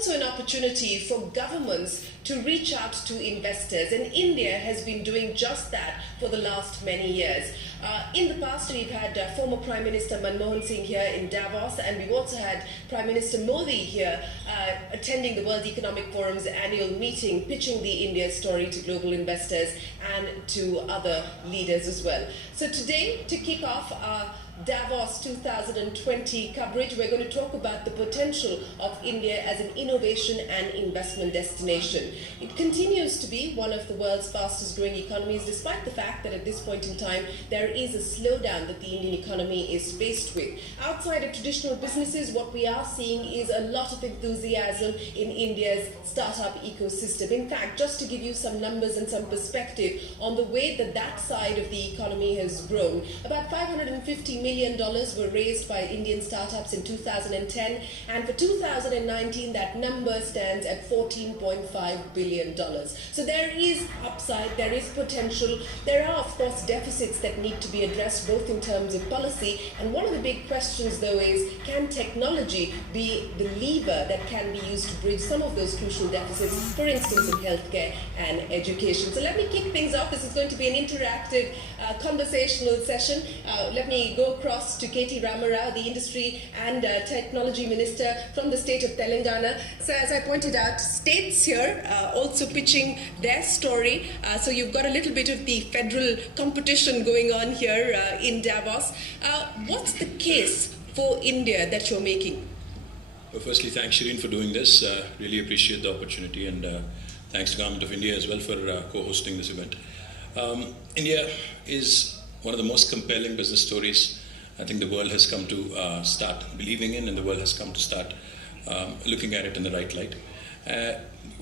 also an opportunity for governments to reach out to investors, and India has been doing just that for the last many years. In the past, we've had former Prime Minister Manmohan Singh here in Davos, and we've also had Prime Minister Modi here attending the World Economic Forum's annual meeting, pitching the India story to global investors and to other leaders as well. So today, to kick off our Davos 2020 coverage, we're going to talk about the potential of India as an innovation and investment destination. It continues to be one of the world's fastest growing economies, despite the fact that at this point in time there is a slowdown that the Indian economy is faced with. Outside of traditional businesses, what we are seeing is a lot of enthusiasm in India's startup ecosystem. In fact, just to give you some numbers and some perspective on the way that that side of the economy has grown, about $550 million were raised by Indian startups in 2010, and for 2019 that number stands at $14.5 billion. So there is upside, there is potential. There are of course deficits that need to be addressed both in terms of policy, and one of the big questions though is, can technology be the lever that can be used to bridge some of those crucial deficits, for instance in healthcare and education. So let me kick things off. This is going to be an interactive conversational session. Let me go across to K.T. Ramarao, the Industry and Technology Minister from the state of Telangana. So as I pointed out, states here also pitching their story. So you've got a little bit of the federal competition going on here in Davos. What's the case for India that you're making? Well, firstly, thanks Shireen for doing this. Really appreciate the opportunity, and thanks to Government of India as well for co-hosting this event. India is one of the most compelling business stories I think the world has come to start believing in, and the world has come to start looking at it in the right light.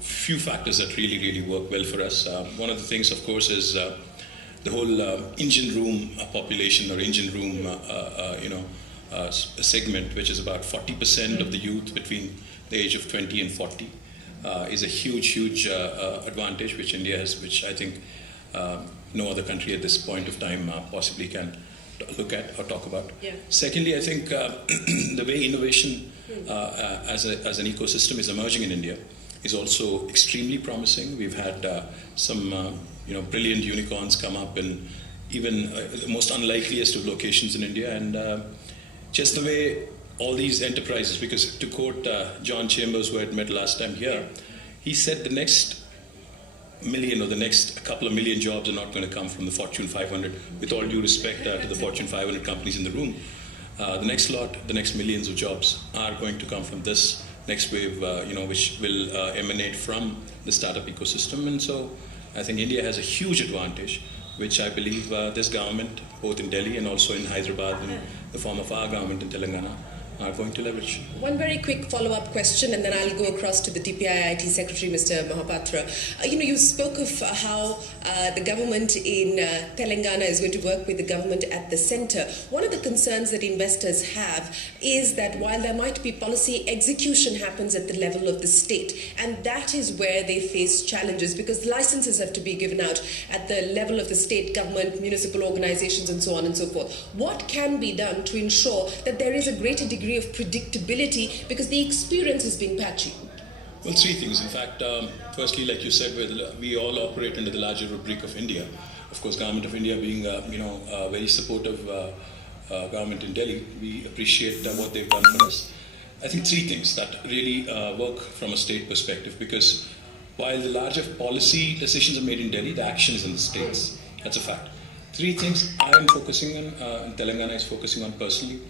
Few factors that really work well for us. One of the things, of course, is the whole engine room population, or engine room segment, which is about 40% of the youth between the age of 20 and 40, is a huge advantage which India has, which I think no other country at this point of time possibly can look at or talk about. Yeah. Secondly, I think the way innovation as an ecosystem is emerging in India is also extremely promising. We've had some brilliant unicorns come up in even the most unlikeliest of locations in India, and just the way all these enterprises, because to quote John Chambers, who I had met last time here, he said the next million or the next couple of million jobs are not going to come from the Fortune 500, with all due respect to the Fortune 500 companies in the room. The next millions of jobs are going to come from this next wave, which will emanate from the startup ecosystem. And so I think India has a huge advantage, which I believe this government, both in Delhi and also in Hyderabad, in the form of our government in Telangana, are going to leverage. One very quick follow-up question, and then I'll go across to the DPIIT Secretary, Mr. Mohapatra. You spoke of how the government in Telangana is going to work with the government at the center. One of the concerns that investors have is that while there might be policy, execution happens at the level of the state, and that is where they face challenges, because licenses have to be given out at the level of the state government, municipal organizations, and so on and so forth. What can be done to ensure that there is a greater degree of predictability, because the experience has been patchy? Well, three things. In fact, firstly, like you said, we all operate under the larger rubric of India. Of course, Government of India being a very supportive government in Delhi, we appreciate what they've done for us. I think three things that really work from a state perspective, because while the larger policy decisions are made in Delhi, the action is in the states. That's a fact. Three things I am focusing on, and Telangana is focusing on personally.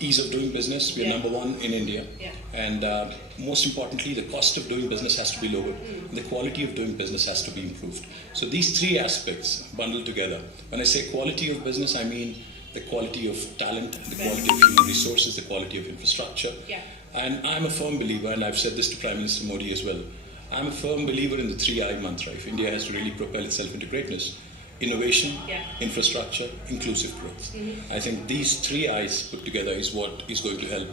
Ease of doing business, we are number one in India. Yeah. And most importantly, the cost of doing business has to be lower. And the quality of doing business has to be improved. So these three aspects bundled together. When I say quality of business, I mean the quality of talent, the quality of human resources, the quality of infrastructure. Yeah. And I'm a firm believer, and I've said this to Prime Minister Modi as well, I'm a firm believer in the 3I mantra. If India has to really propel itself into greatness, innovation, infrastructure, inclusive growth. I think these three I's put together is what is going to help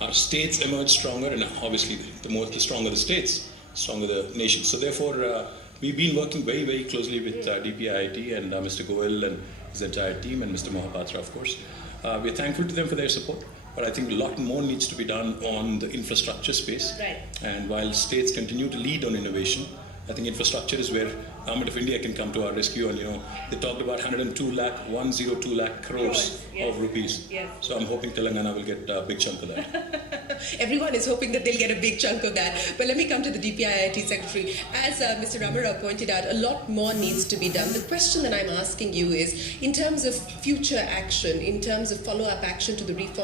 our states emerge stronger, and obviously the stronger the states, stronger the nation. So therefore, we've been working very closely with DPIIT and Mr. Goel and his entire team, and Mr. Mohapatra, of course. We're thankful to them for their support. but I think a lot more needs to be done on the infrastructure space. Right. And while states continue to lead on innovation, I think infrastructure is where Government of India can come to our rescue. And they talked about 102 lakh crores Yes. of rupees. Yes. So I'm hoping Telangana will get a big chunk of that. Everyone is hoping that they'll get a big chunk of that. But let me come to the DPIIT Secretary. As Mr. Ramarao pointed out, a lot more needs to be done. The question that I'm asking you is, in terms of future action, in terms of follow-up action to the reforms